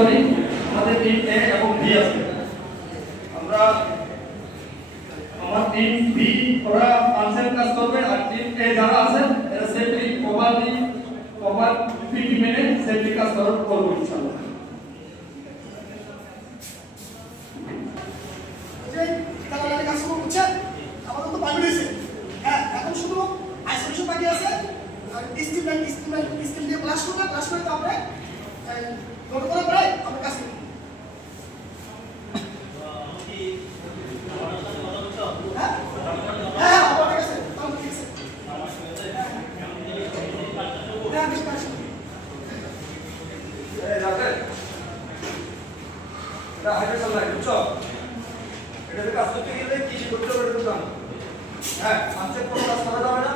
করি আমাদের টিম এ এবং বি আছে আমরা আমার টিম বি ওরা পার্সেন্ট কাজ করবে আর টিম এ যারা আছে এরা সেফটি ওভার 50 মিনিট সেফটি কাজ করবে ইনশাআল্লাহ যে তাহলে কাজ করব বুঝছেন আমাদের তো বাকি রয়েছে হ্যাঁ এখন শুধু আইসোলেশন বাকি আছে আর স্টিল দিয়ে ক্লাস করে তো আমরা নোট করে পরে আমরা কাজ করি হ্যাঁ হ্যাঁ আমার কাছে তাহলে ঠিক আছে হ্যাঁ বিশ্বাস এই যাবে এটা হাইড্রো সাপ্লাই বুঝছো এটাতে কাজ করতে গেলে কি করতে হবে এটা জানো হ্যাঁ আনসেট কোনো কাজ করা যাবে না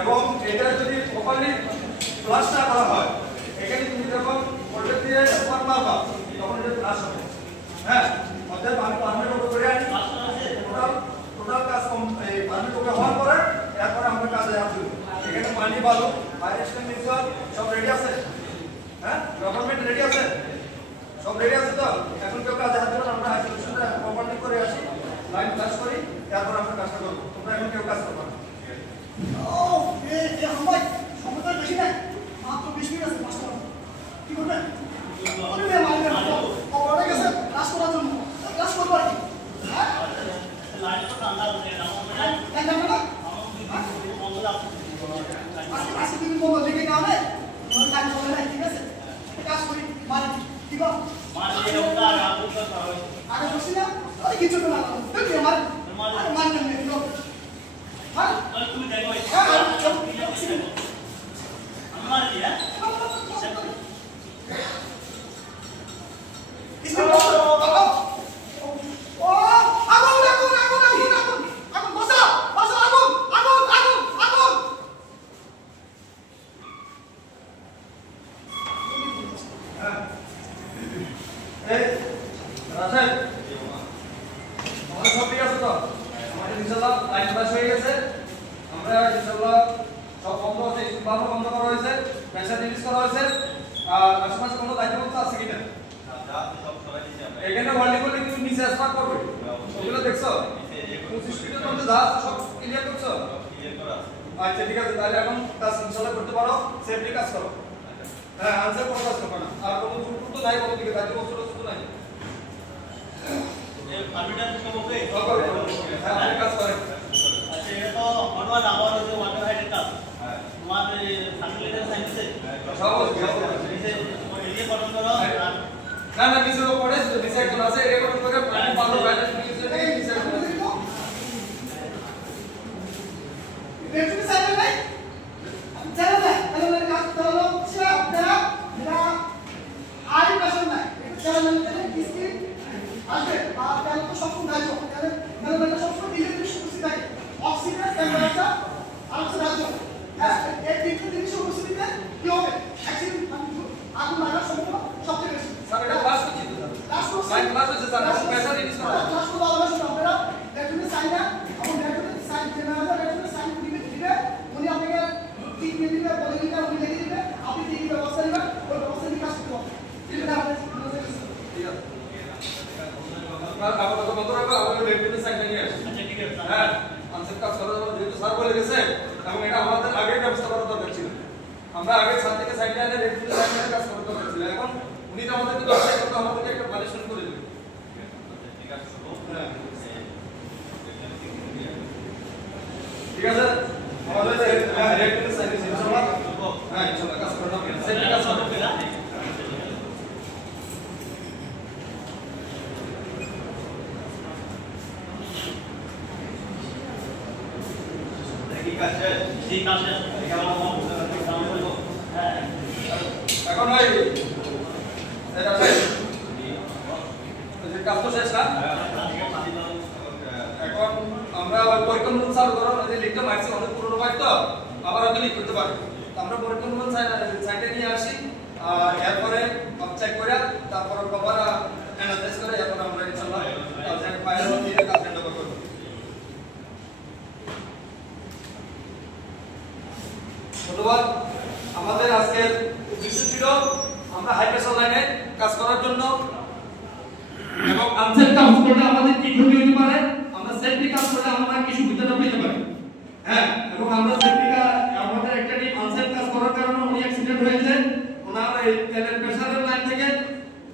এবং এটা যদি প্রপারলি ফ্লাশ না করা হয় এখানে তুমি যখন ভোল্টেজ দিয়ে একবার মারবা তখন এটা ফ্লাশ হবে হ্যাঁ অতএব আমি পারমিট ওকে করে আনি টোটাল কাজ এই পারমিট ওকে হওয়ার পরে এরপর আমরা কাজে আসব এখানে পানি বালু ফায়ার এক্সটিংগুইশার সব রেডি আছে হ্যাঁ গভর্নমেন্ট রেডি আছে সব রেডি আছে তো এখন কেউ কাজে হাত দিবেন আমরা আইসোলেশনটা প্রপারলি করে আসি লাইন ফ্লাশ করি তারপর আমরা কাজটা করব তোমরা এখন কেউ কাজ করবে না ও এই আমার সময় বেশি না মাত্র 20 মিনিট আছে পাঁচটা কি করবেন ওরে মারবে ওরে গেছে ক্লাস করার জন্য ক্লাস করব আর কি হ্যাঁ লাইন তো ঠান্ডা হচ্ছে না তাই না না আজকে দিন বন্ধ লিখে কানে টাইম চলে না ঠিক আছে কাজ করি মানে ঠিক আছে মানে এটা আগে বসি না আরে কিছু না তুই আমার মানে না হ্যাঁ তুমি দেখো আমার দিয়া এখানে ওয়ার্ল্ড লিখে তুমি নিচে স্পার্ক করবে ওগুলো দেখছো 25 ফিটের মধ্যে যা সব ক্লিয়ার করছো ক্লিয়ার করা আচ্ছা ঠিক আছে তাহলে এখন কাজ ইনশাআল্লাহ করতে পারো সেফলি কাজ করো হ্যাঁ আনসার কোনো কাজ করবে না আর কোনো ত্রুটি তো নাই কোনো দিকে দায়িত্ব বস্তু তো নাই এই পারমিটার সব ওকে হ্যাঁ আপনি কাজ করেন আচ্ছা এটা তো মানওয়াল আবার হচ্ছে ওয়াটার হাইডের কাজ হ্যাঁ তোমাদের সার্কুলেটর সাইন্সে সব নিচে এরিয়া কন্ট্রোল করো না না নিচে পড়ে নিচে কোন আছে এরিয়া কন্ট্রোল করে পানি পালো ব্যালেন্স নিচে নিচে বেটরি সাইকেল নাই আমি জানা না তাহলে কাজ তাহলে হচ্ছে আপনারা মেরা আই পাশে নাই এটা চ্যানেল থেকে কিসকি আসবে আর তাহলে তো সব দায়িত্ব তাহলে সব সময় ইলেকট্রিক সুবিধা থাকে অক্সিজেন টেম্পারেচার আর রাজ্য এই তিনটে জিনিস উপস্থিতিতে কি হবে অ্যাক্সিডেন্ট আগুন লাগার সম্ভাবনা সবচেয়ে বেশি স্যার এটা ক্লাস করছি তো স্যার ক্লাস হচ্ছে স্যার এখন পয়সা দিয়ে দিছো ক্লাস করতে হবে না আপনারা দেখুন সাইনা আপনি দেখুন সাইন জেনারেল দেখুন সাইন দিবে উনি আপনাকে ঠিক দিয়ে দিবে বলে দিবে উনি লিখে দিবে আপনি ঠিক ব্যবস্থা নেবেন ওই ব্যবস্থা নিয়ে কাজ করতে হবে ঠিক আছে ঠিক আছে আপনারা তো বন্ধ রাখো আমাদের রেড সাইন নিয়ে আসুন আচ্ছা ঠিক আছে হ্যাঁ আনসার কাজ করা যাবে যেহেতু স্যার বলে গেছে এবং এটা আমাদের আগে ব্যবস্থা করা দরকার ছিল আমরা আগে ছাদ থেকে সাইড লাইনে রেড সাইন কাজ করতে দরকার ছিল এখন উনি তো আমাদেরকে দরকার করতে আমাদেরকে একটা পানিশমেন্ট করে দিবেন ঠিক আছে হ্যাঁ ঠিক আছে আমাদের রেড সাইন ইনশাআল্লাহ হ্যাঁ ইনশাআল্লাহ কাজ করতে হবে সেট কাজ করতে হবে ঠিক আছে এখন ভাই এটা কাজ তো শেষ না এখন আমরা পরিকল্পনা চালু করো যে লিখতে মারছি অনেক পুরনো পাই তো আবার হয়তো লিখ করতে পারি আমরা পরিকল্পনা সাইটে নিয়ে আসি আর এরপরে চেক করে তারপর কভার অ্যানালাইজ করে এরপর আমরা ইনশাআল্লাহ কাজের ফাইল দিয়ে কাজ হ্যান্ড ওভার করব ধন্যবাদ আমাদের আজকের উদ্দেশ্য ছিল আমরা হাই প্রেসার লাইনে কাজ করার জন্য। এবং আনসেফ কাজ করলে আমাদের কি ক্ষতি হতে পারে, আমরা সেফটি কাজ করলে আমরা কি সুবিধাটা পেতে পারি। হ্যাঁ, এবং আমরা সেফটি আমাদের একটা টিম আনসেফ কাজ করার কারণে উনি অ্যাক্সিডেন্ট হয়েছে। ওনার এই তেলের প্রেসারের লাইন থেকে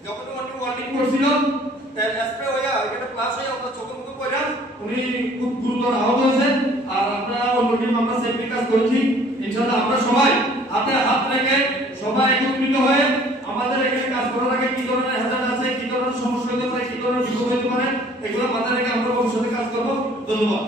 যখন উনি ওয়ার্নিং করছিল তেল স্প্রে হইয়া এখানে প্লাস হইয়া ওনার চোখের মুখে পড়া উনি খুব গুরুতর আহত হয়েছে। আর আমরা অন্য টিম আমরা সেফটি কাজ করেছি। ইনশাআল্লাহ আমরা সবাই হাতে হাত রেখে সবাই একত্রিত হয়ে আমাদের এখানে কাজ করার আগে কি ধরনের হ্যাজার্ড আছে, কি ধরনের সমস্যা হতে পারে, কি ধরনের বিপদ হতে পারে, এগুলো মাথায় রেখে আমরা ভবিষ্যতে কাজ করব। ধন্যবাদ।